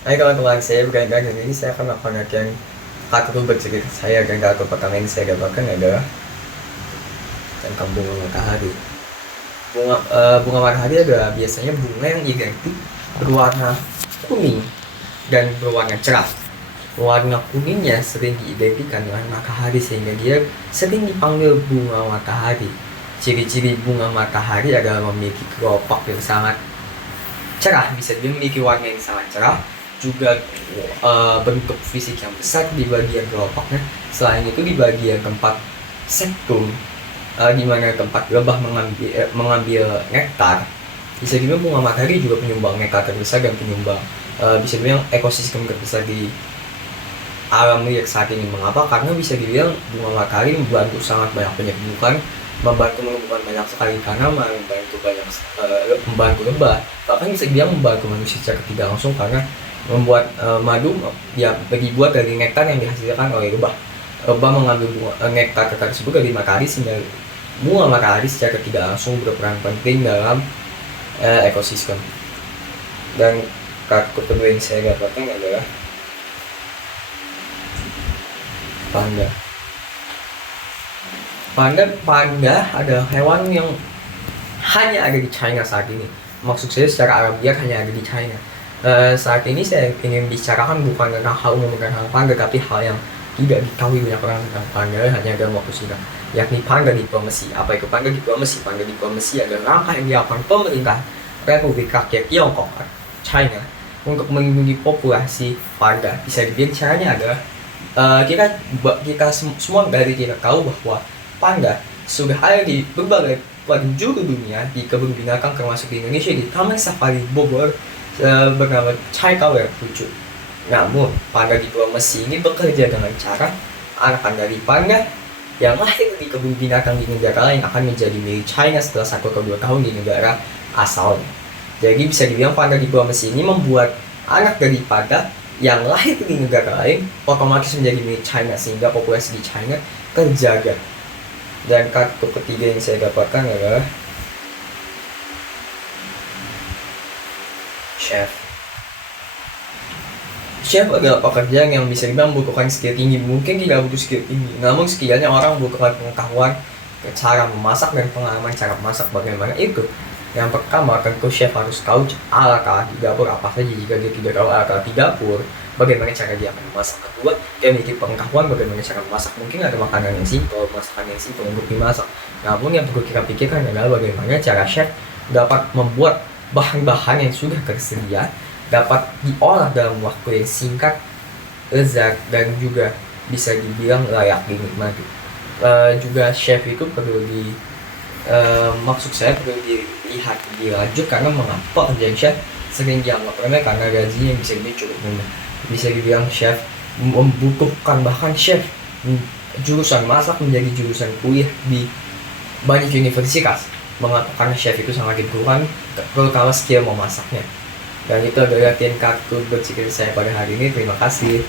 Hai kawan-kawan, saya Brandon dan ini saya akan melakukan kartu bercerita saya dan kartu pertama yang saya dapatkan adalah tentang bunga matahari. Bunga matahari adalah biasanya bunga yang identik berwarna kuning dan berwarna cerah. Warna kuningnya sering diidentikan dengan matahari sehingga dia sering dipanggil bunga matahari. Ciri-ciri bunga matahari adalah memiliki kelopak yang sangat cerah, bisa dia memiliki warna yang sangat cerah, juga bentuk fisik yang besar di bagian kelopaknya. Selain itu di bagian tempat septum, di mana tempat lebah mengambil nektar, bisa dibilang bunga matahari juga penyumbang nektar terbesar dan penyumbang bisa dibilang ekosistem terbesar di alam liar saat ini. Mengapa? Karena bisa dibilang bunga matahari membantu sangat banyak penyembuhan, membantu menemukan banyak sekali tanaman, membantu lebah, bahkan bisa dibilang membantu manusia secara tidak langsung karena membuat madu ya dibuat dari nektar yang dihasilkan oleh lebah. Lebah mengambil nektar tersebut dari matahari sehingga bunga matahari secara tidak langsung berperan penting dalam ekosistem. Dan kartu kedua yang saya dapatkan adalah panda. Panda adalah hewan yang hanya ada di China saat ini. Maksud saya secara alamiah hanya ada di China. Saat ini saya ingin bicarakan bukan tentang hal umum tentang panda, tapi hal yang tidak diketahui banyak orang tentang panda hanya dalam waktu singkat, yakni panda diplomasi. Apa itu panda diplomasi? Panda diplomasi adalah langkah yang dilakukan pemerintah Republik Rakyat Tiongkok China untuk melindungi populasi panda. Bisa dibilang caranya adalah kita semua dari kita tahu bahwa panda sudah ada di berbagai penjuru dunia, di kebun binatang termasuk di Indonesia di Taman Safari Bogor bernama Chai-Tower lucu. Namun panda diplomasi ini bekerja dengan cara anak dari panda yang lahir di kebun binatang di negara lain akan menjadi milik China setelah 1 atau 2 tahun di negara asalnya. Jadi bisa dibilang panda diplomasi ini membuat anak dari panda yang lahir di negara lain otomatis menjadi milik China sehingga populasi di China terjaga. Dan kartu ketiga yang saya dapatkan adalah chef. Chef adalah pekerjaan yang bisa dibilang membutuhkan skill tinggi. Mungkin tidak butuh skill tinggi, namun setidaknya orang membutuhkan pengetahuan cara memasak dan pengalaman cara memasak. Bagaimana itu? Yang pertama, tentu chef harus tahu alat-alat di dapur apa saja. Jika dia tidak tahu alat-alat di dapur, bagaimana cara dia akan memasak. Kedua, dia memiliki pengetahuan bagaimana cara memasak. Mungkin ada makanan yang simpel, masakan yang simpel untuk dimasak. Namun yang perlu kita pikirkan adalah bagaimana cara chef dapat membuat bahan-bahan yang sudah tersedia dapat diolah dalam waktu yang singkat, lezat, dan juga bisa dibilang layak dinikmati. Juga chef itu perlu maksud saya perlu dilihat lebih lanjut karena mengapa pekerjaan chef sering dianggap remeh karena gajinya bisa lebih cukup rendah. Bisa dibilang chef membutuhkan, bahkan chef jurusan masak menjadi jurusan kuliah di banyak universitas. Mengapa? Karena chef itu sangat dibutuhkan terutama skill memasaknya. Dan itu adalah latihan kartu bercerita saya pada hari ini. Terima kasih.